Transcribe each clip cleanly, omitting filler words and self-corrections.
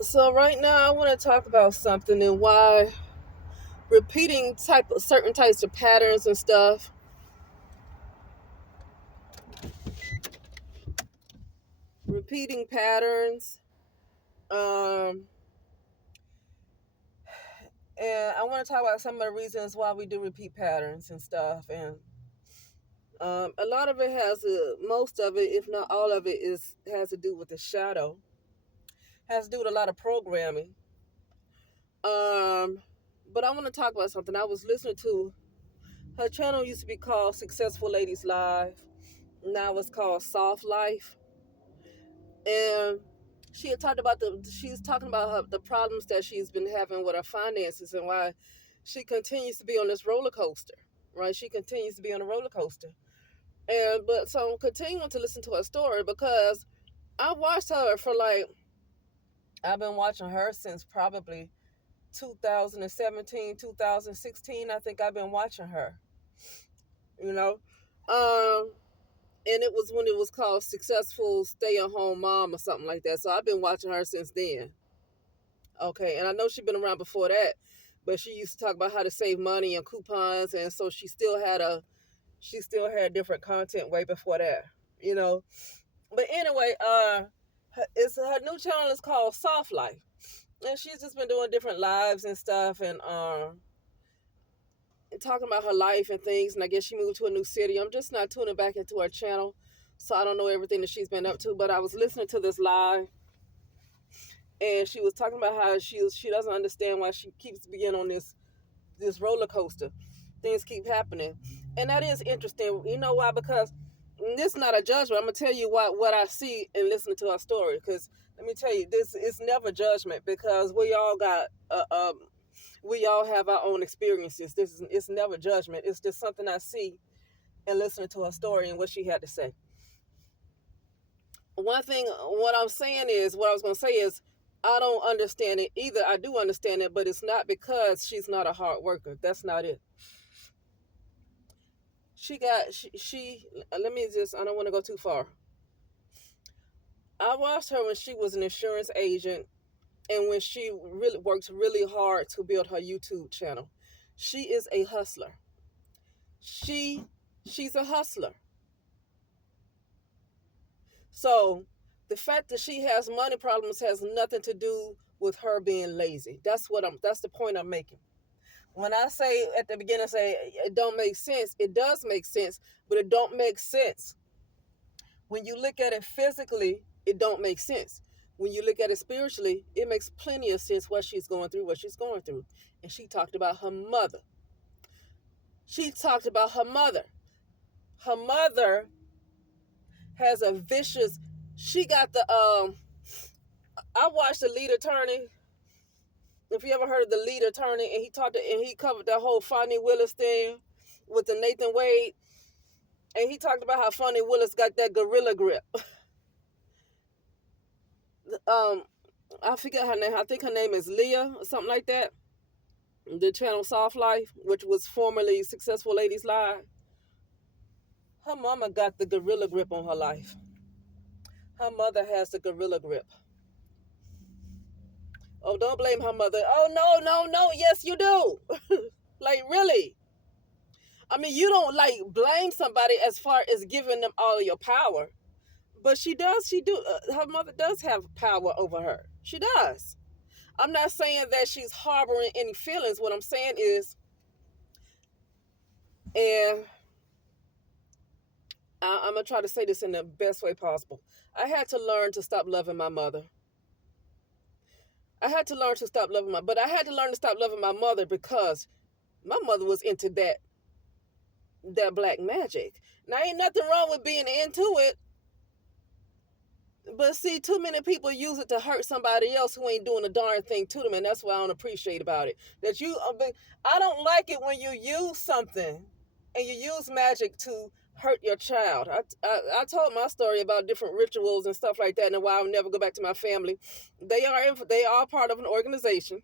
So right now I want to talk about something and why repeating certain types of patterns and stuff, repeating patterns, um, and I want to talk about some of the reasons why we do repeat patterns and stuff. And a lot of it most of it, if not all of it, is has to do with the shadow, has to do with a lot of programming. Um, but I want to talk about something. I was listening to her channel used to be called Successful Ladies Live. Now it's called Soft Life. And she had talked about she's talking about the problems that she's been having with her finances and why she continues to be on this roller coaster, right? She continues to be on a roller coaster. And but so I'm continuing to listen to her story because I watched her for I've been watching her since probably 2017, 2016. I think I've been watching her, you know. Um and it was when it was called Successful Stay at Home Mom or something like that. So I've been watching her since then. Okay, and I know she'd been around before that, but she used to talk about how to save money and coupons, and so she still had different content way before that, you know. But anyway, it's her new channel is called Soft Life, and she's just been doing different lives and stuff, and talking about her life and things. And I guess she moved to a new city. I'm just not tuning back into her channel, so I don't know everything that she's been up to. But I was listening to this live, and she was talking about how she doesn't understand why she keeps being on this roller coaster. Things keep happening, and that is interesting. You know why? Because this is not a judgment. I'm gonna tell you what I see and listening to our story. Because let me tell you, this is never judgment because we all have our own experiences. This is it's never judgment. It's just something I see and listening to her story and what she had to say. One thing, what I was gonna say is, I don't understand it either. I do understand it, but it's not because she's not a hard worker. That's not it. She let me just, I don't want to go too far. I watched her when she was an insurance agent and when she really worked really hard to build her YouTube channel. She is a hustler. She she's a hustler. So the fact that she has money problems has nothing to do with her being lazy. That's the point I'm making. When I say at the beginning, I say it don't make sense, it does make sense, but it don't make sense when you look at it physically. It don't make sense. When you look at it spiritually, it makes plenty of sense what she's going through. And she talked about her mother. She talked about her mother. Her mother has a vicious, she got the I watched The Lead Attorney. If you ever heard of The Lead Attorney, and he covered that whole Fonnie Willis thing with the Nathan Wade, and he talked about how Fonnie Willis got that gorilla grip. um I forget her name. I think her name is Leah or something like that. The channel Soft Life, which was formerly Successful Ladies Live. Her mama got the gorilla grip on her life. Her mother has the gorilla grip. Oh, don't blame her mother. Oh, no, no, no. Yes, you do. Like, really. I mean, you don't like blame somebody as far as giving them all of your power. But her mother does have power over her. She does. I'm not saying that she's harboring any feelings. What I'm saying is, and I'm gonna try to say this in the best way possible. I had to learn to stop loving my mother. But I had to learn to stop loving my mother because my mother was into that black magic. Now ain't nothing wrong with being into it, but see, too many people use it to hurt somebody else who ain't doing a darn thing to them, and that's what I don't appreciate about it. I don't like it when you use something and you use magic to hurt your child. I told my story about different rituals and stuff like that, and why I'll never go back to my family. They are part of an organization,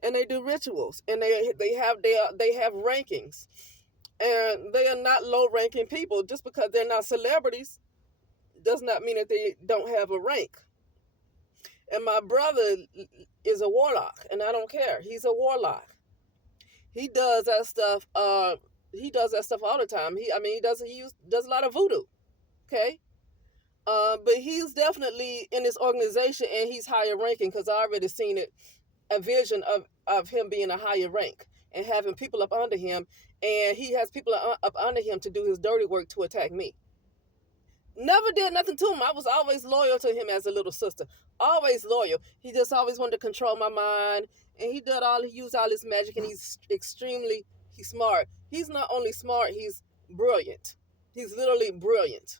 and they do rituals, and they have rankings, and they are not low ranking people. Just because they're not celebrities does not mean that they don't have a rank. And my brother is a warlock, and I don't care. He's a warlock. He does that stuff. He does that stuff all the time. He does a lot of voodoo. Okay. But he's definitely in this organization, and he's higher ranking because I already seen it, a vision of him being a higher rank and having people up under him, and he has people up under him to do his dirty work to attack me. Never did nothing to him. I was always loyal to him as a little sister. Always loyal. He just always wanted to control my mind, and he used all his magic, and he's smart. He's not only smart, he's brilliant. He's literally brilliant.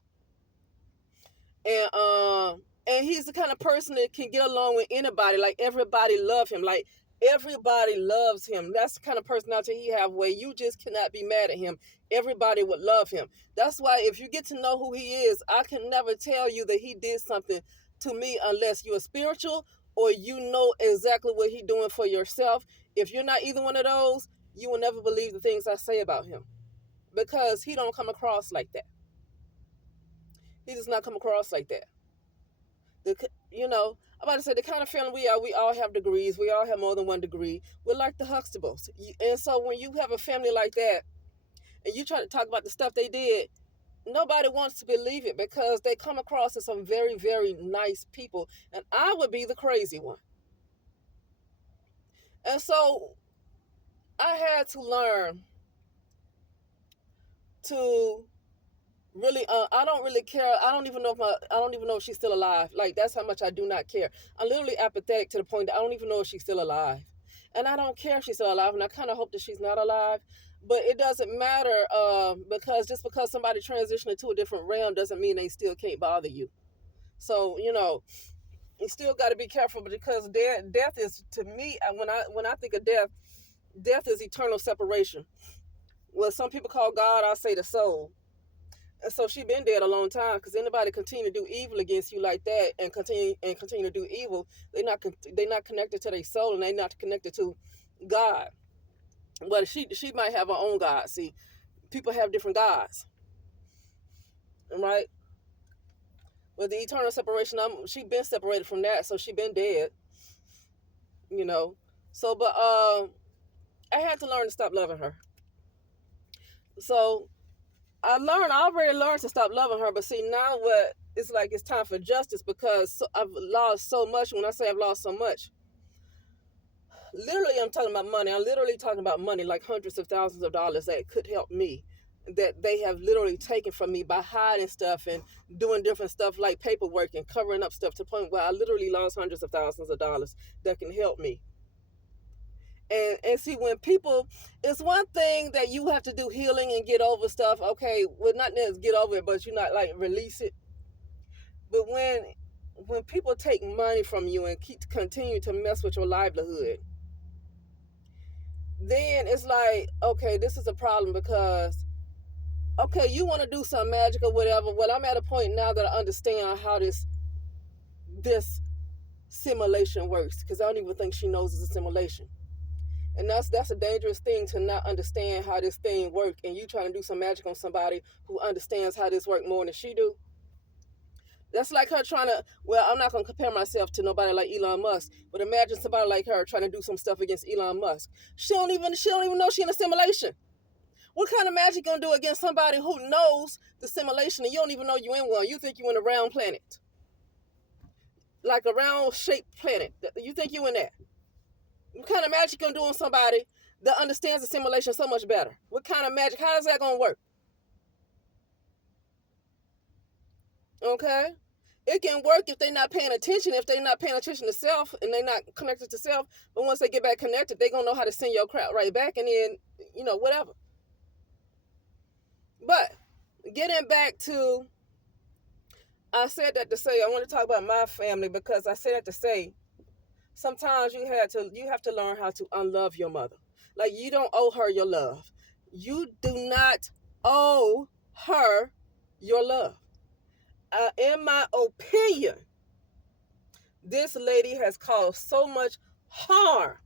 And he's the kind of person that can get along with anybody. Like, everybody love him. Like, everybody loves him. That's the kind of personality he have, where you just cannot be mad at him. Everybody would love him. That's why if you get to know who he is, I can never tell you that he did something to me unless you're spiritual or you know exactly what he's doing for yourself. If you're not either one of those, you will never believe the things I say about him, because he don't come across like that. He does not come across like that. I'm about to say, the kind of family we all have degrees. We all have more than one degree. We're like the Huxtables. And so when you have a family like that and you try to talk about the stuff they did, nobody wants to believe it, because they come across as some very, very nice people. And I would be the crazy one. And so I had to learn to really, I don't really care. I don't even know if she's still alive. Like, that's how much I do not care. I'm literally apathetic to the point that I don't even know if she's still alive, and I don't care if she's still alive. And I kind of hope that she's not alive, but it doesn't matter, because just because somebody transitioned into a different realm doesn't mean they still can't bother you. So you still got to be careful, because death is, to me, when I think of death is eternal separation. What some people call God, I say the soul. And so she been dead a long time, because anybody continue to do evil against you like that and continue to do evil, they not connected to their soul, and they not connected to God. But she might have her own God. See, people have different gods, right? But the eternal separation, she been separated from that, so she been dead. So, but I had to learn to stop loving her. So I already learned to stop loving her, but see, now what it's like, it's time for justice, because I've lost so much. When I say I've lost so much, literally I'm talking about money. I'm literally talking about money, like hundreds of thousands of dollars that could help me, that they have literally taken from me by hiding stuff and doing different stuff like paperwork and covering up stuff, to the point where I literally lost hundreds of thousands of dollars that can help me. And see, when people, it's one thing that you have to do healing and get over stuff. Okay, well, not necessarily get over it, but you not like release it. But when people take money from you and continue to mess with your livelihood, then it's like, okay, this is a problem, because okay, you want to do some magic or whatever. Well, I'm at a point now that I understand how this simulation works, because I don't even think she knows it's a simulation. And that's a dangerous thing, to not understand how this thing works, and you trying to do some magic on somebody who understands how this works more than she do. That's like her trying to, well, I'm not going to compare myself to nobody like Elon Musk, but imagine somebody like her trying to do some stuff against Elon Musk. She don't even know she in a simulation. What kind of magic going to do against somebody who knows the simulation, and you don't even know you in one? You think you in a round planet, like a round shaped planet. You think you in that? What kind of magic gonna do on somebody that understands the simulation so much better? What kind of magic? How is that gonna work? Okay, it can work if they're not paying attention. If they're not paying attention to self and they're not connected to self, but once they get back connected, they're gonna know how to send your crap right back, and then whatever. But getting back to, I said that to say, I want to talk about my family, because I said that to say, sometimes you have to learn how to unlove your mother. Like, you don't owe her your love. You do not owe her your love. In my opinion, this lady has caused so much harm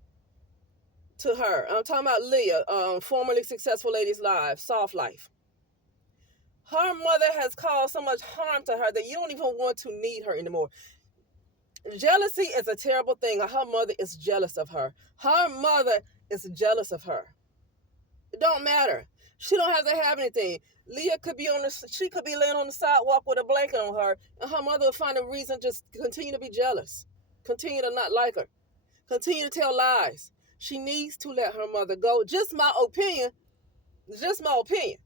to her. I'm talking about Leah, formerly Successful Ladies Live, Soft Life. Her mother has caused so much harm to her that you don't even want to need her anymore. Jealousy is a terrible thing. Her mother is jealous of her. Her mother is jealous of her. It don't matter. She don't have to have anything. Leah could be she could be laying on the sidewalk with a blanket on her, and her mother will find a reason just continue to be jealous, continue to not like her, continue to tell lies. She needs to let her mother go. Just my opinion. Just my opinion.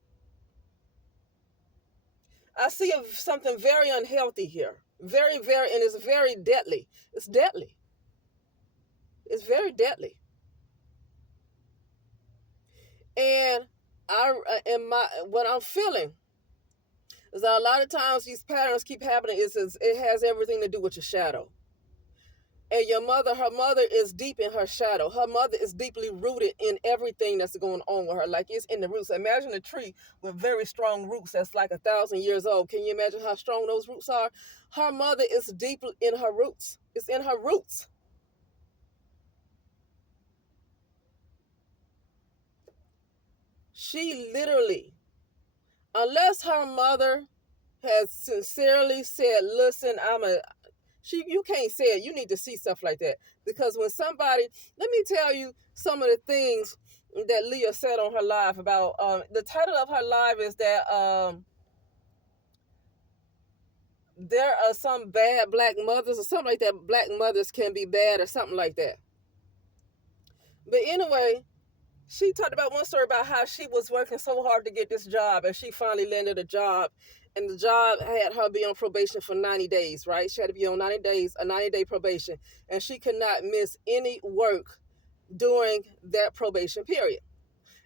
I see something very unhealthy here. Very, very, and it's very deadly. It's deadly. It's very deadly. And what I'm feeling is that a lot of times these patterns keep happening. It has everything to do with your shadow. And her mother is deep in her shadow. Her mother is deeply rooted in everything that's going on with her. Like it's in the roots. Imagine a tree with very strong roots that's like 1,000 years old. Can you imagine how strong those roots are? Her mother is deep in her roots. It's in her roots. She literally, unless her mother has sincerely said, listen, you can't say it. You need to see stuff like that. Because when somebody, let me tell you some of the things that Leah said on her live about, the title of her live is that there are some bad black mothers or something like that. Black mothers can be bad or something like that. But anyway, she talked about one story about how she was working so hard to get this job and she finally landed a job. And the job had her be on probation for 90 days, right? She had to be on 90 days, a 90-day probation. And she could not miss any work during that probation period.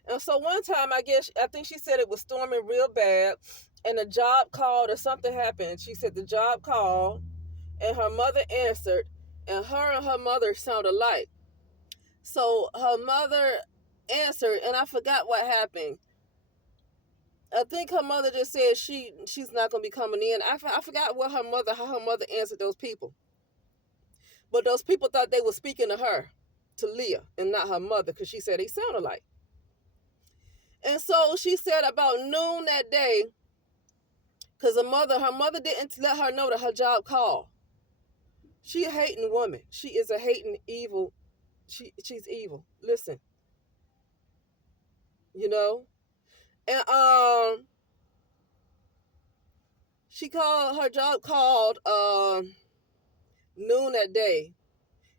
And so one time, I think she said it was storming real bad and the job called or something happened. She said the job called and her mother answered and her mother sounded alike. So her mother answered and I forgot what happened. I think her mother just said she's not going to be coming in. I forgot how her mother answered those people. But those people thought they were speaking to her, to Leah, and not her mother, because she said they sounded alike. And so she said about noon that day, because her mother didn't let her know that her job called. She a hating woman. She is a hating evil. She's evil. Listen. You know? And her job called noon that day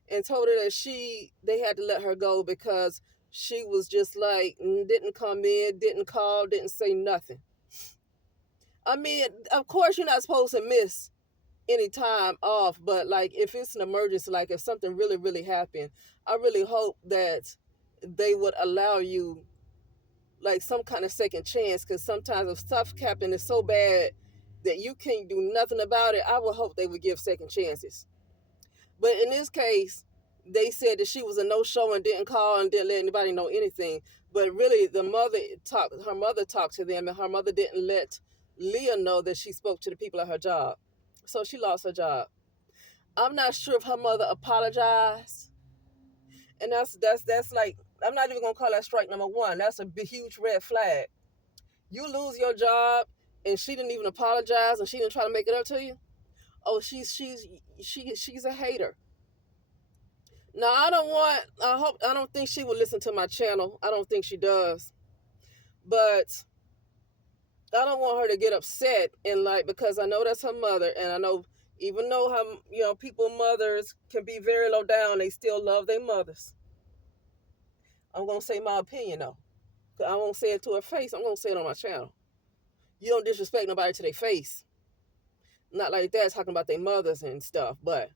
and told her that they had to let her go because she was just like, didn't come in, didn't call, didn't say nothing. I mean, of course you're not supposed to miss any time off, but like if it's an emergency, like if something really, really happened, I really hope that they would allow you like some kind of second chance, because sometimes if stuff happens is so bad that you can't do nothing about it, I would hope they would give second chances. But in this case, they said that she was a no-show and didn't call and didn't let anybody know anything. But really, her mother talked to them, and her mother didn't let Leah know that she spoke to the people at her job. So she lost her job. I'm not sure if her mother apologized. And that's like, I'm not even gonna call that strike number one. That's a huge red flag. You lose your job and she didn't even apologize and she didn't try to make it up to you. Oh, she's a hater. Now I don't think she will listen to my channel. I don't think she does. But I don't want her to get upset and like, because I know that's her mother, and I know even though people mothers can be very low down, they still love their mothers. I'm gonna say my opinion though. I won't say it to her face. I'm gonna say it on my channel. You don't disrespect nobody to their face. Not like that, talking about their mothers and stuff, but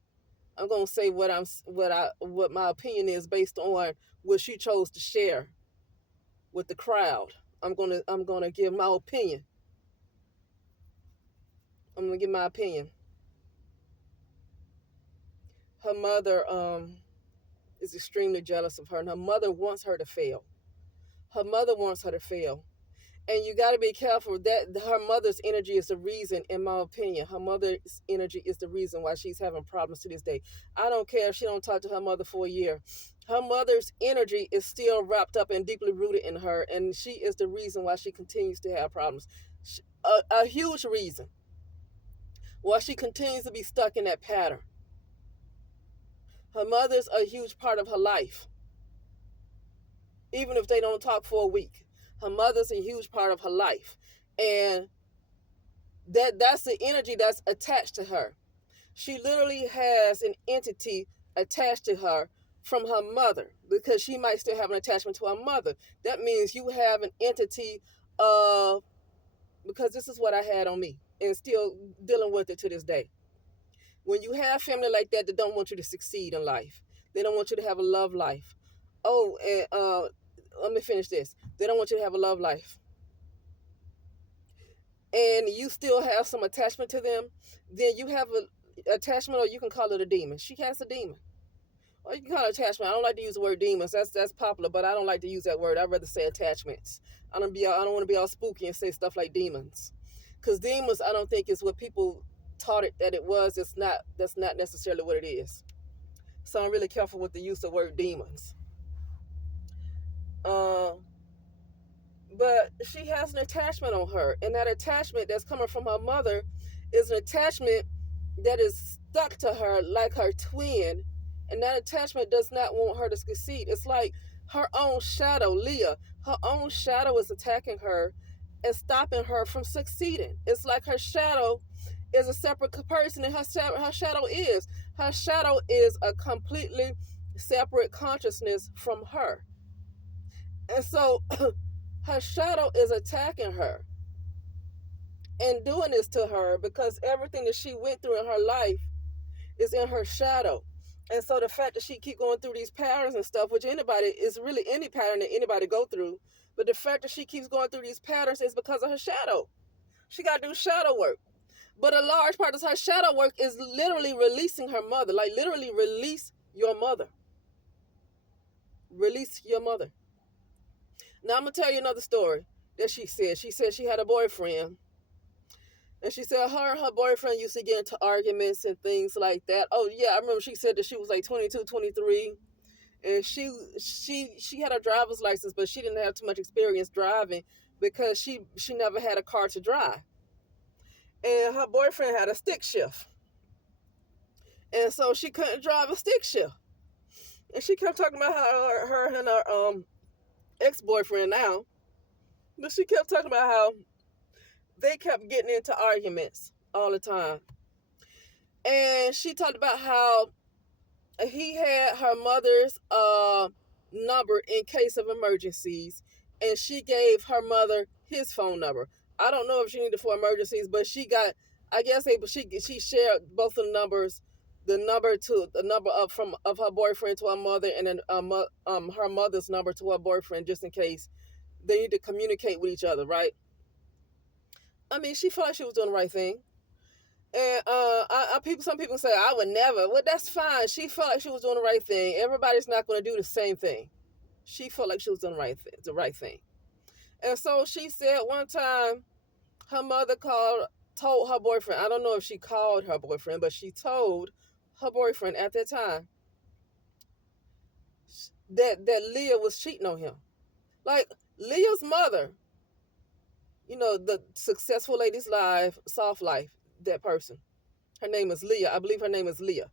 I'm gonna say what my opinion is based on what she chose to share with the crowd. I'm gonna give my opinion. I'm gonna give my opinion. Her mother is extremely jealous of her, and her mother wants her to fail. Her mother wants her to fail. And you got to be careful that her mother's energy is the reason, in my opinion, her mother's energy is the reason why she's having problems to this day. I don't care if she don't talk to her mother for a year. Her mother's energy is still wrapped up and deeply rooted in her, and she is the reason why she continues to have problems. A huge reason why she continues to be stuck in that pattern. Her mother's a huge part of her life, even if they don't talk for a week. Her mother's a huge part of her life, and that's the energy that's attached to her. She literally has an entity attached to her from her mother, because she might still have an attachment to her mother. That means you have an entity of, because this is what I had on me and still dealing with it to this day. When you have family like that don't want you to succeed in life, they don't want you to have a love life. Oh, and let me finish this. They don't want you to have a love life, and you still have some attachment to them. Then you have a attachment, or you can call it a demon. She has a demon. Or you can call it attachment. I don't like to use the word demons. That's popular, but I don't like to use that word. I'd rather say attachments. I don't want to be all spooky and say stuff like demons, because demons, I don't think is what people taught it that it was. It's not. That's not necessarily what it is. So I'm really careful with the use of the word demons. But she has an attachment on her, and that attachment that's coming from her mother is an attachment that is stuck to her like her twin, and that attachment does not want her to succeed. It's like her own shadow, Leah, her own shadow is attacking her and stopping her from succeeding. It's like her shadow is a separate person, and her shadow is a completely separate consciousness from her. And so her shadow is attacking her and doing this to her because everything that she went through in her life is in her shadow. And so the fact that she keep going through these patterns and stuff, which anybody is really any pattern that anybody go through, but the fact that she keeps going through these patterns is because of her shadow. She got to do shadow work. But a large part of her shadow work is literally releasing her mother. Like literally release your mother. Release your mother. Now I'm going to tell you another story that she said. She said she had a boyfriend. And she said her and her boyfriend used to get into arguments and things like that. Oh, yeah, I remember she said that she was like 22, 23. And she had a driver's license, but she didn't have too much experience driving because she never had a car to drive. And her boyfriend had a stick shift. And so she couldn't drive a stick shift. And she kept talking about how her and her ex-boyfriend now, but she kept talking about how they kept getting into arguments all the time. And she talked about how he had her mother's number in case of emergencies, and she gave her mother his phone number. I don't know if she needed for emergencies, but she got, I guess she shared both the numbers, the number of her boyfriend to her mother, and then her mother's number to her boyfriend, just in case they need to communicate with each other, right? I mean, she felt like she was doing the right thing. And some people say I would never. Well, that's fine. She felt like she was doing the right thing. Everybody's not going to do the same thing. She felt like she was doing the right thing. And so she said one time her mother told her boyfriend. I don't know if she called her boyfriend, but she told her boyfriend at that time that Leah was cheating on him. Like Leah's mother, the successful lady's life, soft life, that person. Her name is Leah. I believe her name is Leah.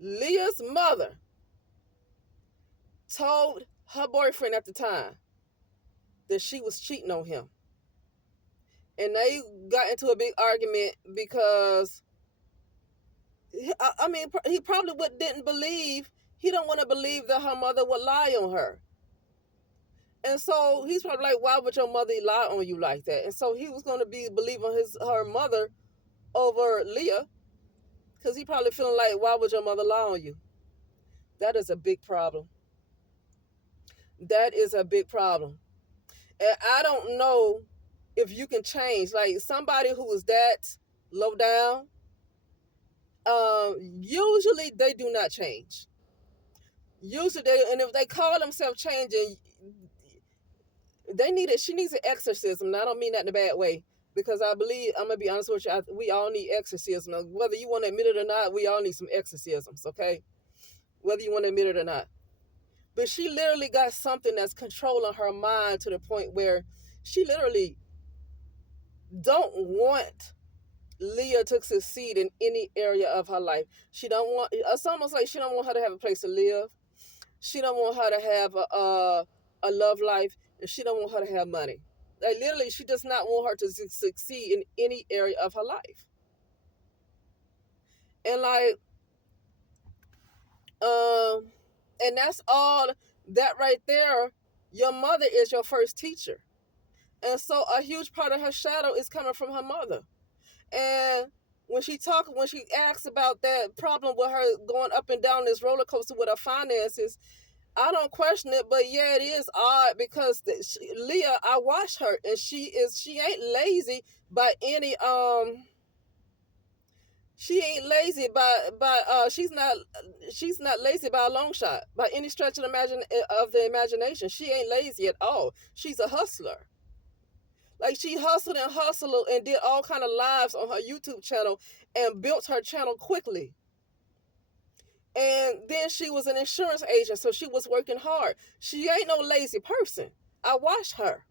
Leah's mother told her boyfriend at the time that she was cheating on him. And they got into a big argument because, I mean, he probably didn't believe, he don't want to believe that her mother would lie on her. And so he's probably like, why would your mother lie on you like that? And so he was going to be believing her mother over Leah, because he probably feeling like, why would your mother lie on you? That is a big problem. That is a big problem. And I don't know if you can change. Like somebody who is that low down, usually they do not change. Usually and if they call themselves changing, she needs an exorcism. And I don't mean that in a bad way, because I believe, I'm going to be honest with you, we all need exorcism. Whether you want to admit it or not, we all need some exorcisms, okay? Whether you want to admit it or not. But she literally got something that's controlling her mind to the point where she literally don't want Leah to succeed in any area of her life. She don't want. It's almost like she don't want her to have a place to live. She don't want her to have a love life, and she don't want her to have money. Like literally, she does not want her to succeed in any area of her life. And like, um, and that's all. That right there, your mother is your first teacher, and so a huge part of her shadow is coming from her mother. And when she asks about that problem with her going up and down this roller coaster with her finances, I don't question it, but yeah, it is odd because Leah, I watch her, and she ain't lazy by any she ain't lazy by she's not lazy by a long shot by any stretch of the imagination. She ain't lazy at all. She's a hustler. Like she hustled and did all kind of lives on her YouTube channel and built her channel quickly. And then she was an insurance agent, so she was working hard. She ain't no lazy person. I watch her.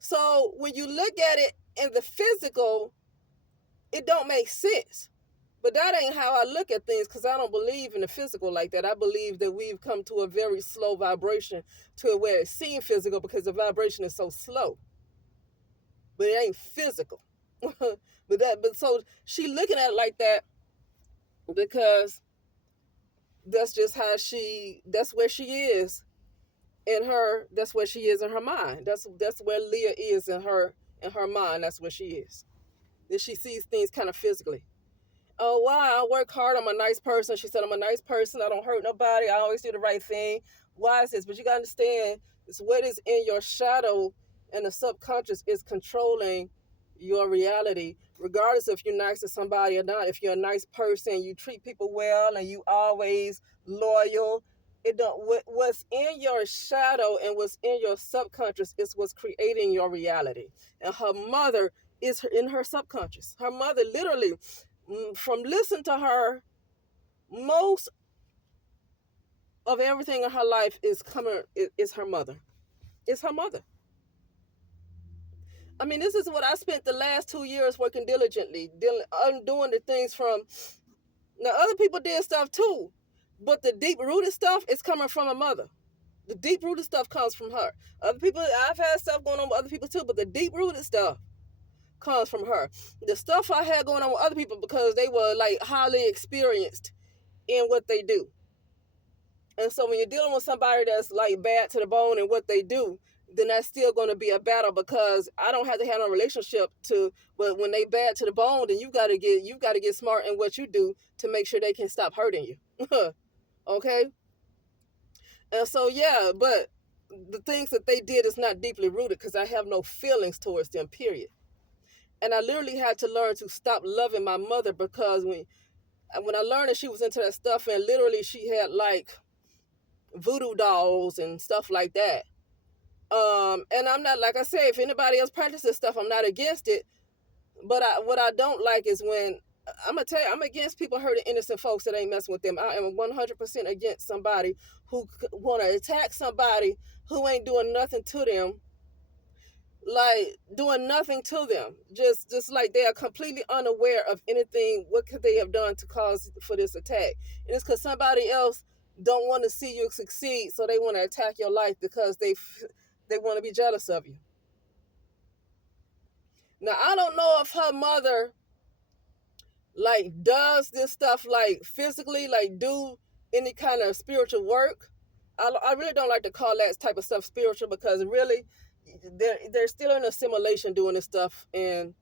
So when you look at it in the physical, it don't make sense. But that ain't how I look at things, because I don't believe in the physical like that. I believe that we've come to a very slow vibration to where it seems physical because the vibration is so slow. But it ain't physical. but so she looking at it like that because that's where she is that's where she is in her mind. That's where Leah is in her mind. That's where she is. And she sees things kind of physically. Oh, wow, I work hard. I'm a nice person. She said, I'm a nice person. I don't hurt nobody. I always do the right thing. Why is this? But you got to understand, it's what is in your shadow and the subconscious is controlling your reality, regardless if you're nice to somebody or not. If you're a nice person, you treat people well, and you always loyal. It don't. What's in your shadow and what's in your subconscious is what's creating your reality. And her mother is in her subconscious. Her mother literally, from listening to her, most of everything in her life is her mother. It's her mother. I mean, this is what I spent the last 2 years working diligently, undoing the things from. Now, other people did stuff too, but the deep rooted stuff is coming from a mother. The deep rooted stuff comes from her. Other people, I've had stuff going on with other people too, but the deep rooted stuff comes from her. The stuff I had going on with other people because they were like highly experienced in what they do. And so when you're dealing with somebody that's like bad to the bone in what they do, then that's still going to be a battle, because I don't have to have no relationship but when they bad to the bone, then you got to get smart in what you do to make sure they can stop hurting you. Okay? And so, yeah, but the things that they did is not deeply rooted because I have no feelings towards them, period. And I literally had to learn to stop loving my mother, because when I learned that she was into that stuff, and literally she had like voodoo dolls and stuff like that. And I'm not, like I say, if anybody else practices stuff, I'm not against it. But what I don't like is when, I'm gonna tell you, I'm against people hurting innocent folks that ain't messing with them. I am 100% against somebody who want to attack somebody who ain't doing nothing to them, like doing nothing to them. Just like they are completely unaware of anything. What could they have done to cause for this attack? And it's because somebody else don't want to see you succeed, so they want to attack your life because they want to be jealous of you. Now, I don't know if her mother like does this stuff like physically, like do any kind of spiritual work. I really don't like to call that type of stuff spiritual, because really they're still in assimilation doing this stuff, and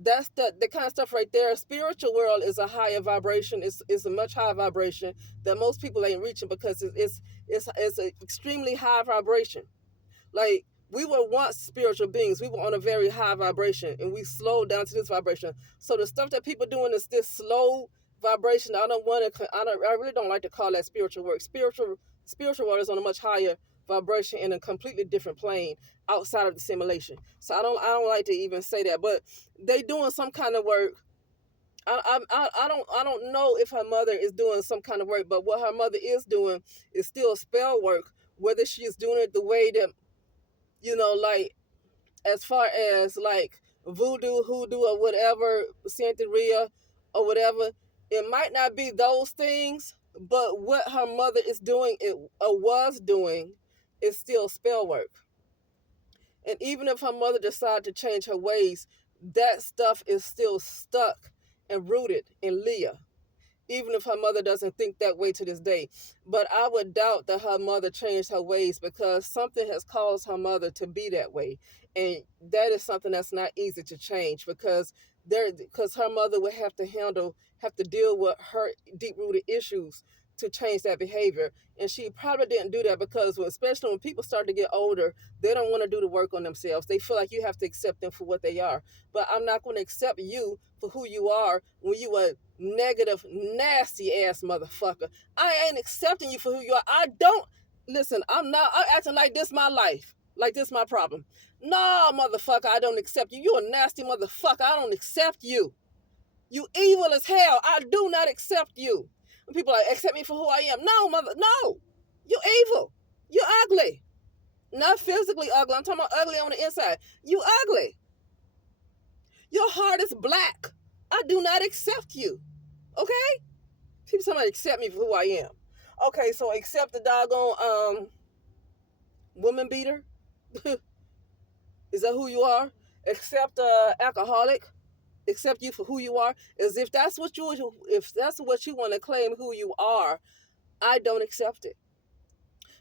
that's the kind of stuff right there. Spiritual world is a higher vibration. It's a much higher vibration that most people ain't reaching, because it's an extremely high vibration. Like, we were once spiritual beings. We were on a very high vibration, and we slowed down to this vibration. So the stuff that people doing is this slow vibration. I really don't like to call that spiritual work. Spiritual work is on a much higher vibration in a completely different plane outside of the simulation. So I don't like to even say that, but they doing some kind of work. I don't know if her mother is doing some kind of work, but what her mother is doing is still spell work. Whether she is doing it the way that, like, as far as like voodoo, hoodoo, or whatever, Santeria, or whatever. It might not be those things, but what her mother is doing, or was doing, is still spell work. And even if her mother decided to change her ways, that stuff is still stuck and rooted in Leah, even if her mother doesn't think that way to this day. But I would doubt that her mother changed her ways, because something has caused her mother to be that way. And that is something that's not easy to change, because her mother would have to deal with her deep rooted issues to change that behavior. And she probably didn't do that because especially when people start to get older, they don't want to do the work on themselves. They feel like you have to accept them for what they are. But I'm not going to accept you for who you are when you a negative, nasty ass motherfucker. I ain't accepting you for who you are. I don't listen. I'm acting like this my life, like this my problem. No, motherfucker, I don't accept you. You a nasty motherfucker. I don't accept you. You evil as hell. I do not accept you. When people are like, accept me for who I am. No, no. You evil. You ugly. Not physically ugly. I'm talking about ugly on the inside. You ugly. Your heart is black. I do not accept you. Okay? People somebody accept me for who I am. Okay, so accept the doggone woman beater. Is that who you are? Accept alcoholic. Accept you for who you are. As if that's what you want to claim who you are. I don't accept it.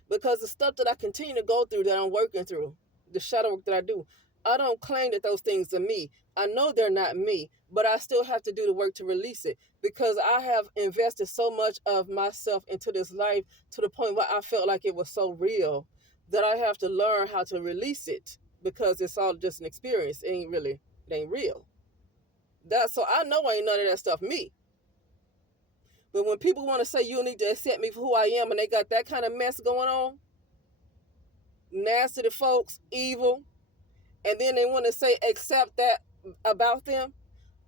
Because the stuff that I continue to go through, that I'm working through, the shadow work that I do, I don't claim that those things are me. I know they're not me, but I still have to do the work to release it, because I have invested so much of myself into this life to the point where I felt like it was so real that I have to learn how to release it, because it's all just an experience. It ain't real. So I know ain't none of that stuff me. But when people want to say you need to accept me for who I am, and they got that kind of mess going on, nasty to folks, evil, and then they want to say accept that about them.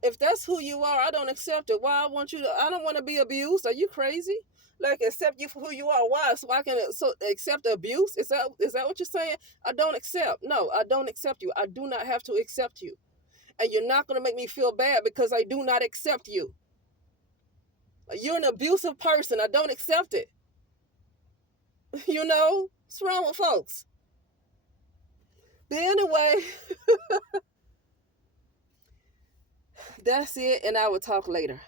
If that's who you are, I don't accept it. Why I don't want to be abused. Are you crazy? Like, accept you for who you are. Why? So I can accept abuse? Is that what you're saying? I don't accept. No, I don't accept you. I do not have to accept you. And you're not going to make me feel bad because I do not accept you. You're an abusive person. I don't accept it. What's wrong with folks? But anyway, that's it, and I will talk later.